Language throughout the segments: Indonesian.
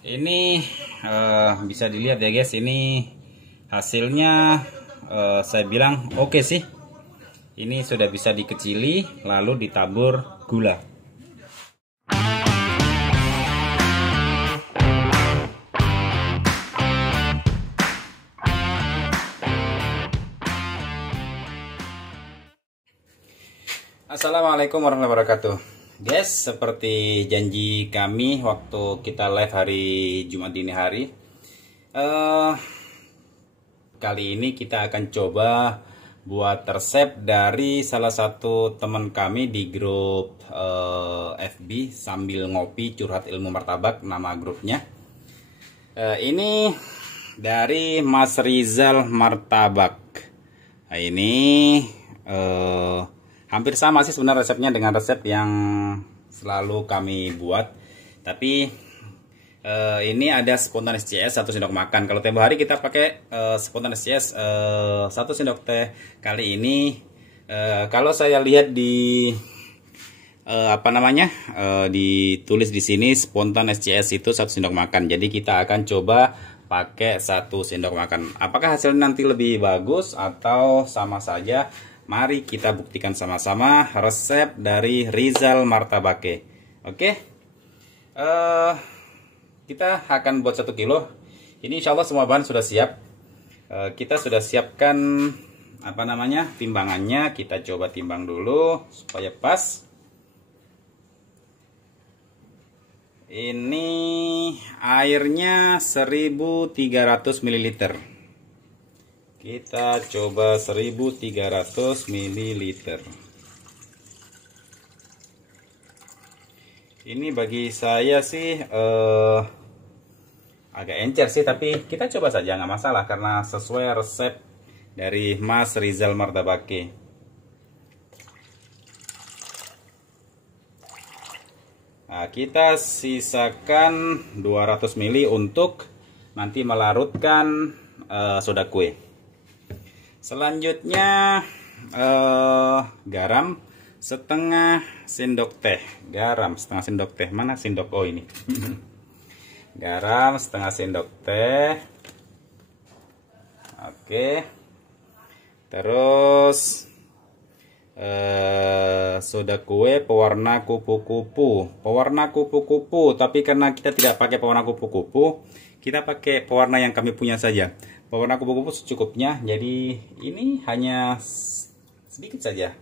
Ini bisa dilihat ya guys, ini hasilnya saya bilang oke sih. Ini sudah bisa dikecili lalu ditabur gula. Assalamualaikum warahmatullahi wabarakatuh. Guys, seperti janji kami waktu kita live hari Jumat dini hari, kali ini kita akan coba buat resep dari salah satu teman kami di grup FB Sambil Ngopi Curhat Ilmu Martabak, nama grupnya. Ini dari Mas Rizal Martabak. Nah, ini hampir sama sih sebenarnya resepnya dengan resep yang selalu kami buat. Tapi ini ada spontan SCS 1 sendok makan. Kalau tempo hari kita pakai spontan SCS 1 sendok teh. Kali ini kalau saya lihat di ditulis di sini spontan SCS itu 1 sendok makan. Jadi kita akan coba pakai 1 sendok makan. Apakah hasilnya nanti lebih bagus atau sama saja? Mari kita buktikan sama-sama resep dari Rizal Martabake. Oke, kita akan buat 1 kilo. Ini insya Allah semua bahan sudah siap. Kita sudah siapkan timbangannya. Kita coba timbang dulu supaya pas. Ini airnya 1300 ml. Kita coba 1300 ml. Ini bagi saya sih agak encer sih, tapi kita coba saja, nggak masalah karena sesuai resep dari Mas Rizal Martabake. Nah, kita sisakan 200 ml untuk nanti melarutkan soda kue. Selanjutnya garam setengah sendok teh. Garam setengah sendok teh. Mana sendok? Oh, ini. Garam setengah sendok teh. Oke. Terus soda kue pewarna kupu-kupu. Pewarna kupu-kupu, tapi karena kita tidak pakai pewarna kupu-kupu, kita pakai pewarna yang kami punya saja. Pewarna kupu-kupu secukupnya, jadi ini hanya sedikit saja.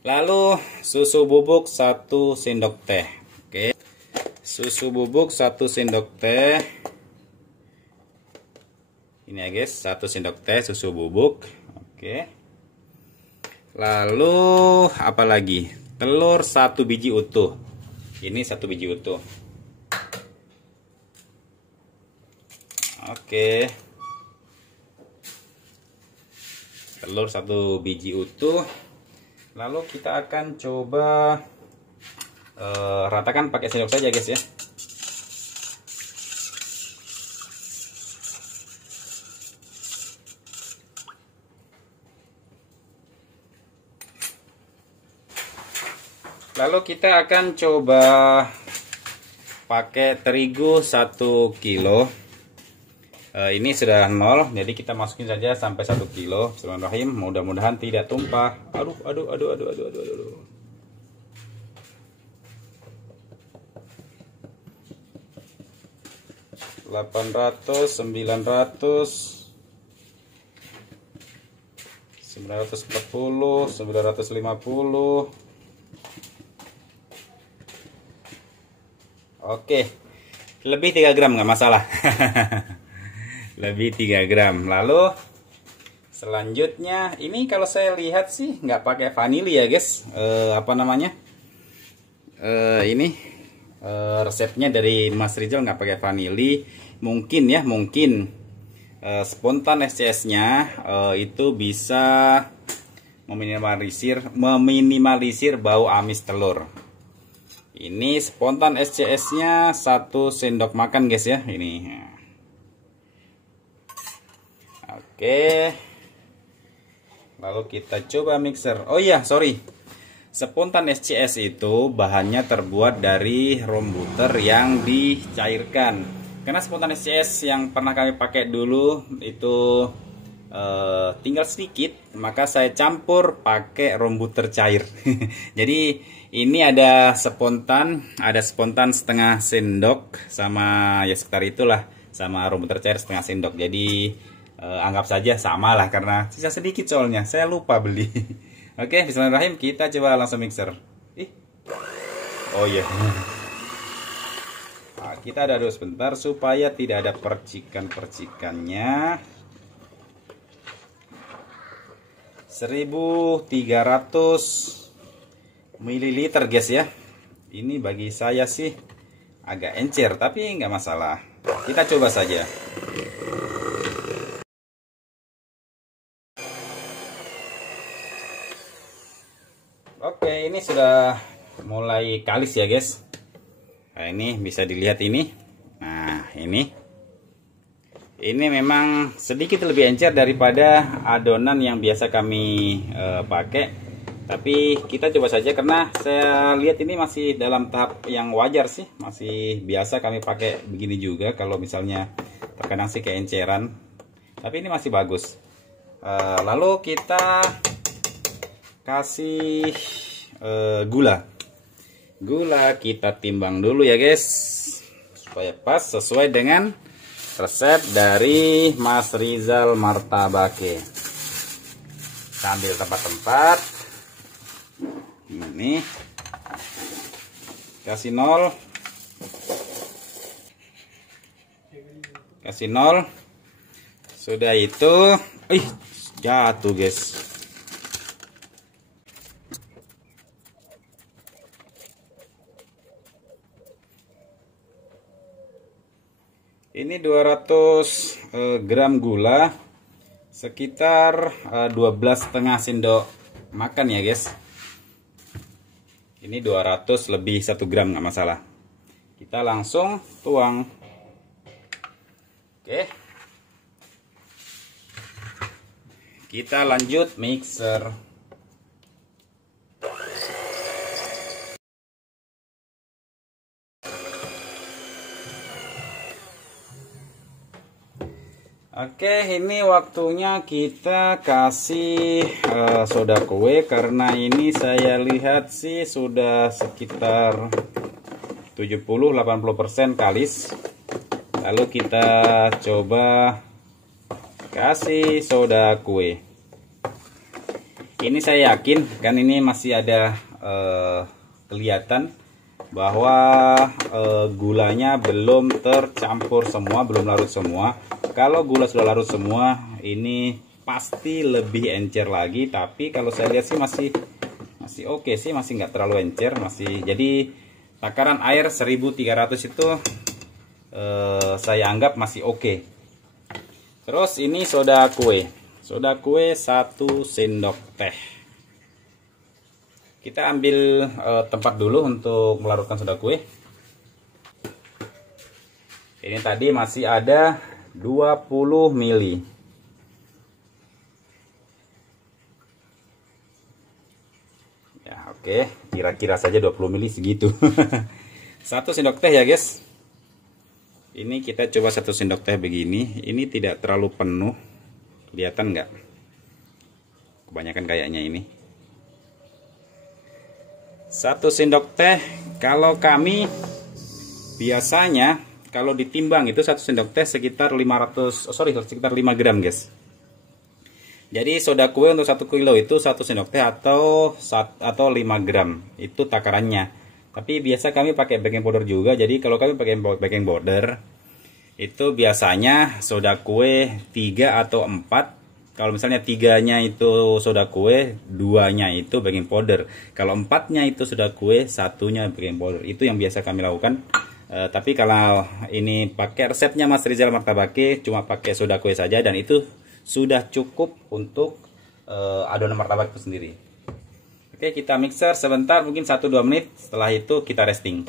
Lalu susu bubuk 1 sendok teh. Oke. Susu bubuk 1 sendok teh. Ini ya guys, 1 sendok teh susu bubuk. Oke. Lalu apa lagi? Telur 1 biji utuh. Ini 1 biji utuh. Oke. Telur 1 biji utuh. Lalu kita akan coba ratakan pakai sendok saja guys ya. Lalu kita akan coba pakai terigu 1 kilo. Ini sudah 0, jadi kita masukin saja sampai 1 kilo. Bismillahirrahmanirrahim. Mudah-mudahan tidak tumpah. Aduh. 800, 900, 940, 950. Oke, lebih 3 gram nggak masalah. Lebih 3 gram. Lalu selanjutnya ini kalau saya lihat sih nggak pakai vanili ya guys. Ini resepnya dari Mas Rizal nggak pakai vanili. Mungkin spontan SCS-nya itu bisa meminimalisir bau amis telur. Ini spontan SCS-nya 1 sendok makan guys ya. Ini. Oke. Lalu kita coba mixer. Oh iya, sorry. Spontan SCS itu bahannya terbuat dari rom butter yang dicairkan. Karena spontan SCS yang pernah kami pakai dulu itu tinggal sedikit, maka saya campur pakai rom butter cair. Jadi ini ada spontan setengah sendok sama ya sekitar itulah, sama rom butter cair setengah sendok. Jadi anggap saja sama lah karena sisa sedikit soalnya saya lupa beli. Oke, bismillahirrahmanirrahim, kita coba langsung mixer. Oh iya. Nah, kita aduk sebentar supaya tidak ada percikan-percikannya. 1300 ml guys ya. Ini bagi saya sih agak encer, tapi nggak masalah. Kita coba saja. Oke, ini sudah mulai kalis ya guys. Nah, ini bisa dilihat ini. Nah, ini memang sedikit lebih encer daripada adonan yang biasa kami pakai. Tapi kita coba saja karena saya lihat ini masih dalam tahap yang wajar sih. Masih biasa kami pakai begini juga. Kalau misalnya terkadang sih keenceran. Tapi ini masih bagus. Lalu kita kasih gula kita timbang dulu ya guys supaya pas sesuai dengan resep dari Mas Rizal Martabake. Sambil tempat-tempat ini kasih 0 sudah itu jatuh guys. Ini 200 gram gula, sekitar 12,5 sendok makan ya guys. Ini 200 lebih 1 gram nggak masalah. Kita langsung tuang. Oke. Kita lanjut mixer. Oke, ini waktunya kita kasih soda kue karena ini saya lihat sih sudah sekitar 70-80% kalis. Lalu kita coba kasih soda kue. Ini saya yakin kan ini masih ada kelihatan bahwa gulanya belum tercampur semua, belum larut semua. Kalau gula sudah larut semua, ini pasti lebih encer lagi. Tapi kalau saya lihat sih masih oke sih, masih nggak terlalu encer, masih. Jadi takaran air 1300 itu saya anggap masih oke. Terus ini soda kue 1 sendok teh. Kita ambil tempat dulu untuk melarutkan soda kue. Ini tadi masih ada 20 ml. Ya oke, kira-kira saja 20 ml segitu. 1 sendok teh ya guys. Ini kita coba 1 sendok teh begini. Ini tidak terlalu penuh. Kelihatan nggak? Kebanyakan kayaknya ini. 1 sendok teh, kalau kami biasanya kalau ditimbang itu 1 sendok teh sekitar 5 gram guys. Jadi soda kue untuk 1 kilo itu 1 sendok teh atau 5 gram itu takarannya. Tapi biasa kami pakai baking powder juga. Jadi kalau kami pakai baking powder itu biasanya soda kue 3 atau 4. Kalau misalnya 3-nya itu soda kue, 2-nya itu baking powder. Kalau 4-nya itu soda kue, 1-nya baking powder. Itu yang biasa kami lakukan. Tapi kalau ini pakai resepnya Mas Rizal Martabake, cuma pakai soda kue saja dan itu sudah cukup untuk adonan martabak itu sendiri. Oke, kita mixer sebentar, mungkin 1-2 menit. Setelah itu kita resting.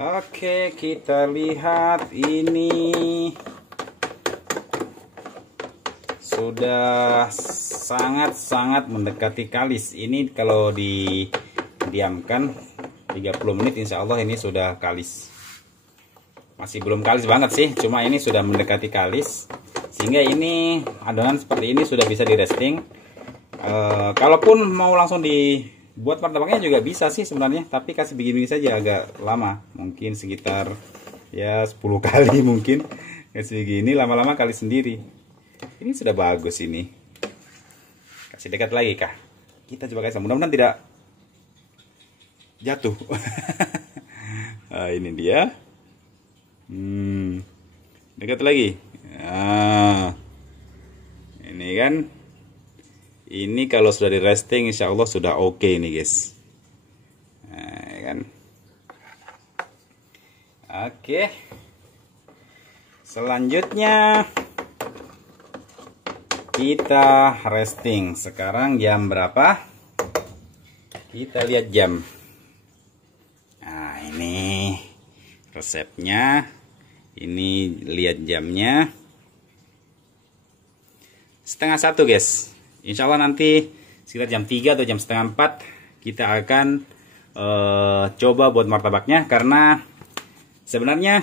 Oke, kita lihat ini sudah sangat-sangat mendekati kalis. Ini kalau didiamkan 30 menit insya Allah ini sudah kalis. Masih belum kalis banget sih, cuma ini sudah mendekati kalis. Sehingga ini adonan seperti ini sudah bisa di resting. Kalaupun mau langsung dibuat martabaknya juga bisa sih sebenarnya, tapi kasih begini saja agak lama, mungkin sekitar ya 10 kali mungkin. Kasih begini lama-lama kali sendiri. Ini sudah bagus ini. Kasih dekat lagi kah? Kita coba kasih, mudah-mudahan tidak jatuh. Nah, ini dia. Dekat lagi. Nah, ini kan. Ini kalau sudah di resting insya Allah sudah oke nih guys. Nah, kan. Oke. Selanjutnya kita resting. Sekarang jam berapa? Kita lihat jam. Nah, ini resepnya. Ini lihat jamnya. 12:30 guys. Insya Allah nanti sekitar jam 3 atau jam 3:30 kita akan coba buat martabaknya. Karena sebenarnya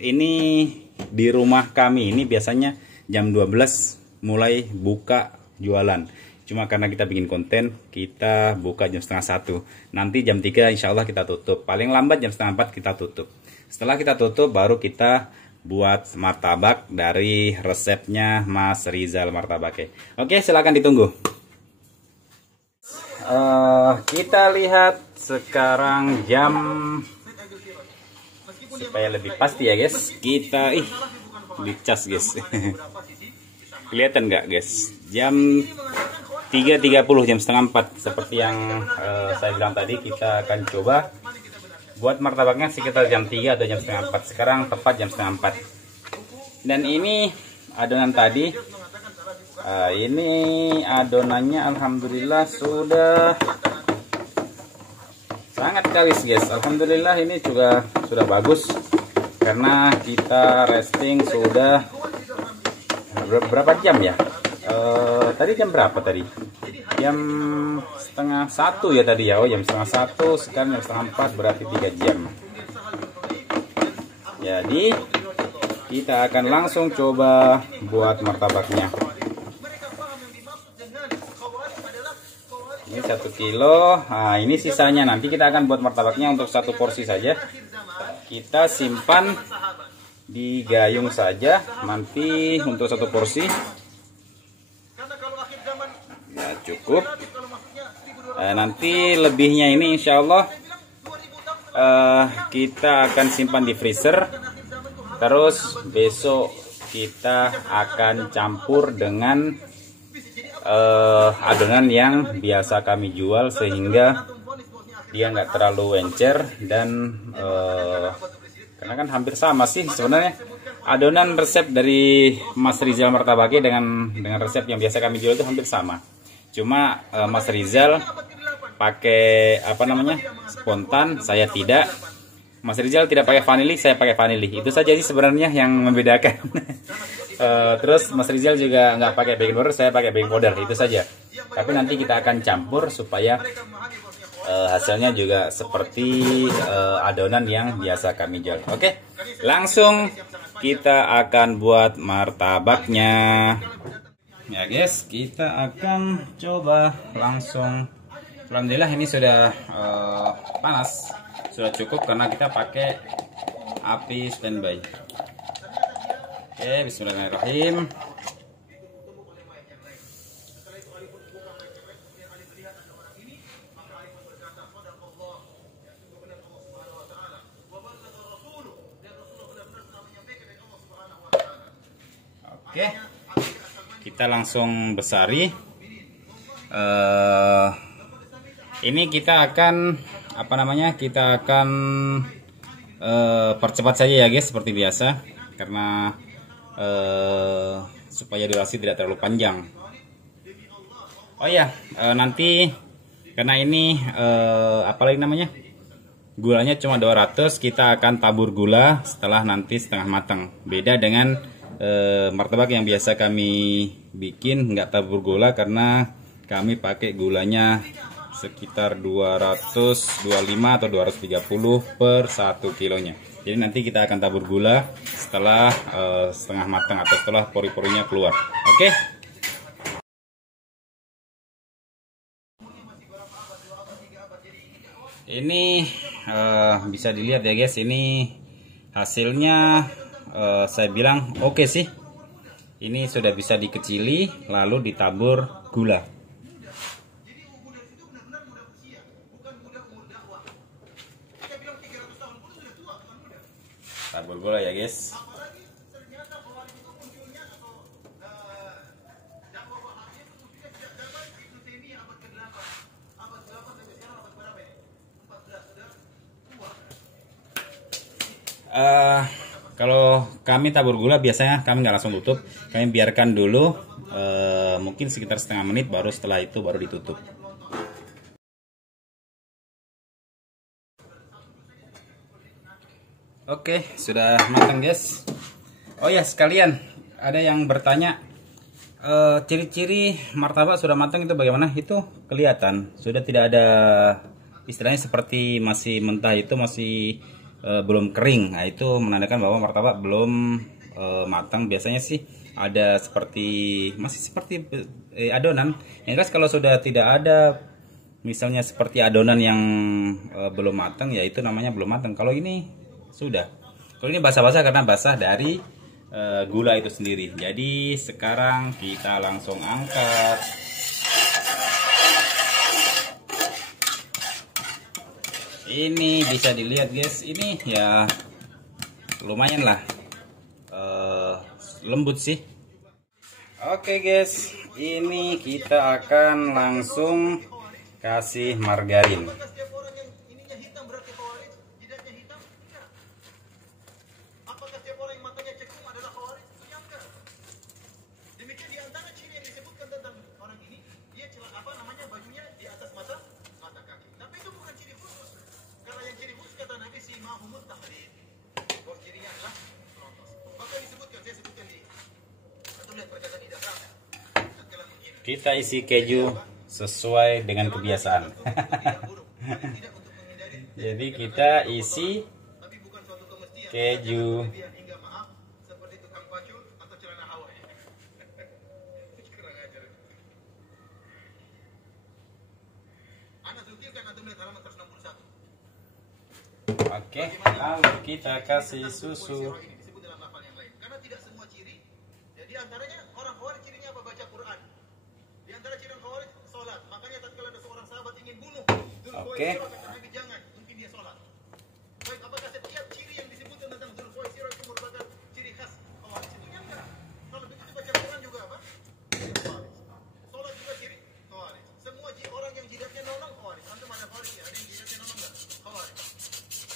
ini di rumah kami ini biasanya jam 12 mulai buka jualan. Cuma karena kita bikin konten, kita buka jam 12:30. Nanti jam 3 insya Allah kita tutup. Paling lambat jam 3:30 kita tutup. Setelah kita tutup baru kita buat martabak dari resepnya Mas Rizal Martabake. Oke, silahkan ditunggu. Kita lihat sekarang jam, supaya lebih pasti ya guys. Kita dicas guys. Kelihatan nggak guys? Jam 3.30, jam 3:30 seperti yang saya bilang tadi. Kita akan coba buat martabaknya sekitar jam 3 atau jam 3:30. Sekarang tepat jam 3:30. Dan ini adonan tadi. Ini adonannya alhamdulillah sudah sangat kalis guys. Alhamdulillah ini juga sudah bagus. Karena kita resting sudah berapa jam ya? Tadi jam berapa tadi? Jam 12:30 ya tadi ya. Oh, jam 12:30, sekarang jam 3:30, berarti 3 jam. Jadi kita akan langsung coba buat martabaknya. Ini 1 kilo. Nah, ini sisanya nanti kita akan buat martabaknya untuk 1 porsi saja. Kita simpan di gayung saja nanti untuk 1 porsi. Ya, cukup. Nanti lebihnya ini insya Allah kita akan simpan di freezer. Terus besok kita akan campur dengan adonan yang biasa kami jual, sehingga dia nggak terlalu encer. Dan karena kan hampir sama sih sebenarnya adonan resep dari Mas Rizal Martabake dengan resep yang biasa kami jual itu hampir sama. Cuma Mas Rizal pakai spontan, saya tidak. Mas Rizal tidak pakai vanili, saya pakai vanili. Itu saja sih sebenarnya yang membedakan. Terus Mas Rizal juga nggak pakai baking powder, saya pakai baking powder. Itu saja. Tapi nanti kita akan campur supaya hasilnya juga seperti adonan yang biasa kami jual. Oke, langsung kita akan buat martabaknya. Ya guys, kita akan coba langsung. Alhamdulillah ini sudah panas, sudah cukup karena kita pakai api standby. Oke, bismillahirrahmanirrahim. Oke, kita langsung besari. Ini kita akan kita akan percepat saja ya guys, seperti biasa, karena supaya durasi tidak terlalu panjang. Oh ya, nanti karena ini gulanya cuma 200, kita akan tabur gula setelah nanti setengah matang. Beda dengan martabak yang biasa kami bikin nggak tabur gula, karena kami pakai gulanya sekitar 225 atau 230 per 1 kilonya. Jadi nanti kita akan tabur gula setelah setengah matang atau setelah pori-porinya keluar. Oke. Ini bisa dilihat ya guys, ini hasilnya saya bilang oke sih. Ini sudah bisa dikecili lalu ditabur gula. Tabur gula ya guys. Kalau kami tabur gula biasanya kami nggak langsung tutup, kami biarkan dulu mungkin sekitar setengah menit, baru setelah itu baru ditutup. Oke, sudah matang guys. Oh ya, sekalian ada yang bertanya ciri-ciri martabak sudah matang itu bagaimana? Itu kelihatan sudah tidak ada istilahnya seperti masih mentah, itu masih belum kering. Nah, itu menandakan bahwa martabak belum matang. Biasanya sih ada seperti masih seperti adonan. Yang jelas kalau sudah tidak ada misalnya seperti adonan yang belum matang, ya itu namanya belum matang. Kalau ini sudah. Kalau ini basah-basah karena basah dari gula itu sendiri. Jadi sekarang kita langsung angkat. Ini bisa dilihat guys, ini ya lumayan lah lembut sih. Oke guys, ini kita akan langsung kasih margarin. Kita isi keju sesuai dengan kebiasaan. Jadi kita isi keju. Oke, lalu kita kasih susu. Karena tidak semua ciri. Jadi antaranya orang Khawarij cirinya apa? Baca Quran. Di antara ciri Khawarij salat. Makanya tatkala ada seorang sahabat ingin bunuh Oke. kata Nabi jangan, mungkin dia salat. Baik, apakah setiap ciri yang disebutkan tentang Dzulkhuwaisirah itu merupakan ciri khas Khawarij? Itu nyangka. Kalau begitu baca Quran juga apa? Khawarij. Salat juga ciri Khawarij. Semua orang yang jidatnya nolong Khawarij. Antum ada Khawarij ya? Ada yang jidatnya nolong enggak? Khawarij.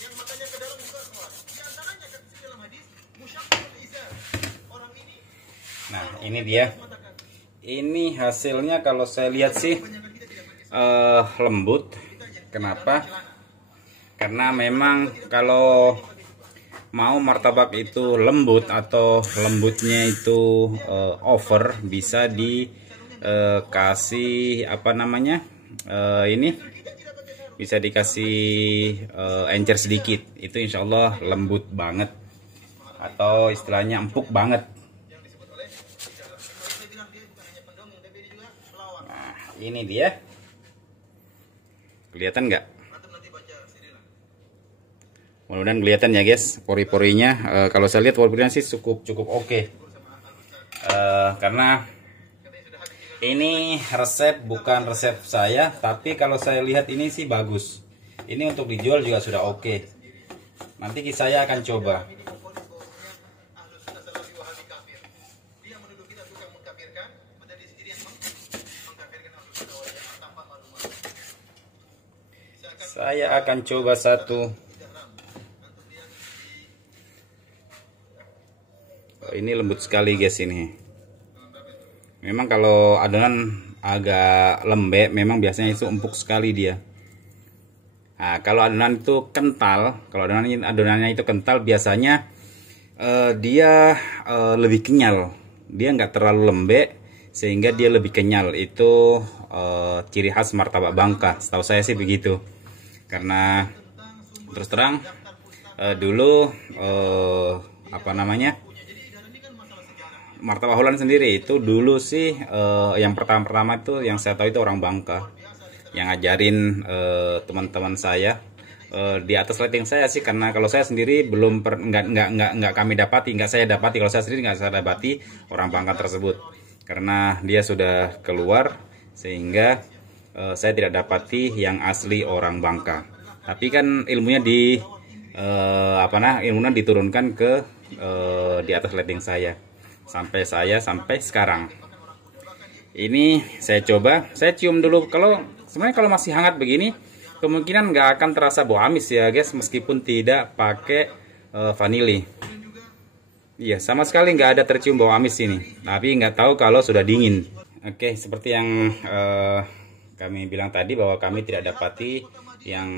Yang matanya ke dalam juga Khawarij. Di antaranya kan dalam hadis musyaqqul izar. Orang ini. Nah, ini dia. Ini hasilnya kalau saya lihat sih lembut. Kenapa? Karena memang kalau mau martabak itu lembut atau lembutnya itu over, bisa dikasih apa namanya, ini bisa dikasih encer sedikit. Itu insya Allah lembut banget, atau istilahnya empuk banget. Nah, ini dia. Kelihatan nggak? Mudah-mudahan kelihatan ya guys, pori-porinya. Kalau saya lihat pori-porinya sih cukup oke. Karena ini resep bukan resep saya, tapi kalau saya lihat ini sih bagus. Ini untuk dijual juga sudah oke. Nanti saya akan coba. Saya akan coba satu. Oh, ini lembut sekali guys ini. Memang kalau adonan agak lembek, memang biasanya itu empuk sekali dia. Nah, kalau adonan itu kental, kalau adonannya itu kental, biasanya dia lebih kenyal. Dia nggak terlalu lembek, sehingga dia lebih kenyal. Itu ciri khas martabak Bangka. Setahu saya sih begitu. Karena terus terang dulu apa namanya, martabak Holland sendiri itu dulu sih yang pertama-pertama itu yang saya tahu itu orang Bangka yang ngajarin teman-teman saya di atas rating saya sih, karena kalau saya sendiri belum nggak kami dapati, nggak saya dapati, kalau saya sendiri nggak saya dapati orang Bangka tersebut, karena dia sudah keluar sehingga saya tidak dapati yang asli orang Bangka. Tapi kan ilmunya ilmunya diturunkan ke di atas rating saya sampai sekarang. Ini saya coba, saya cium dulu. Sebenarnya kalau masih hangat begini, kemungkinan nggak akan terasa bau amis ya guys, meskipun tidak pakai vanili. Iya, sama sekali nggak ada tercium bau amis ini. Tapi nggak tahu kalau sudah dingin. Oke, seperti yang kami bilang tadi, bahwa kami tidak dapati yang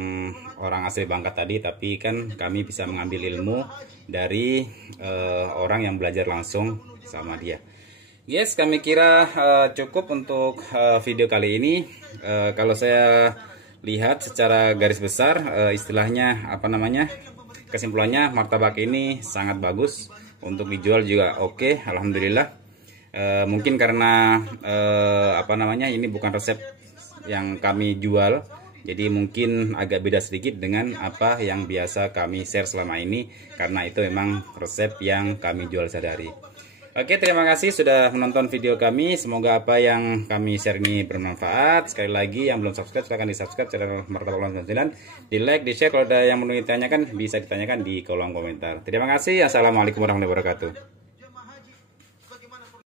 orang asli Bangka tadi, tapi kan kami bisa mengambil ilmu dari orang yang belajar langsung sama dia. Yes, kami kira cukup untuk video kali ini. Kalau saya lihat secara garis besar, istilahnya apa namanya, kesimpulannya martabak ini sangat bagus untuk dijual juga oke, alhamdulillah. Mungkin karena apa namanya, ini bukan resep yang kami jual, jadi mungkin agak beda sedikit dengan apa yang biasa kami share selama ini, karena itu memang resep yang kami jual sehari-hari. Oke, terima kasih sudah menonton video kami. Semoga apa yang kami share ini bermanfaat. Sekali lagi, yang belum subscribe silahkan di subscribe channel Martabak Holland 99, di like, di share. Kalau ada yang mau ditanyakan bisa ditanyakan di kolom komentar. Terima kasih. Assalamualaikum warahmatullahi wabarakatuh.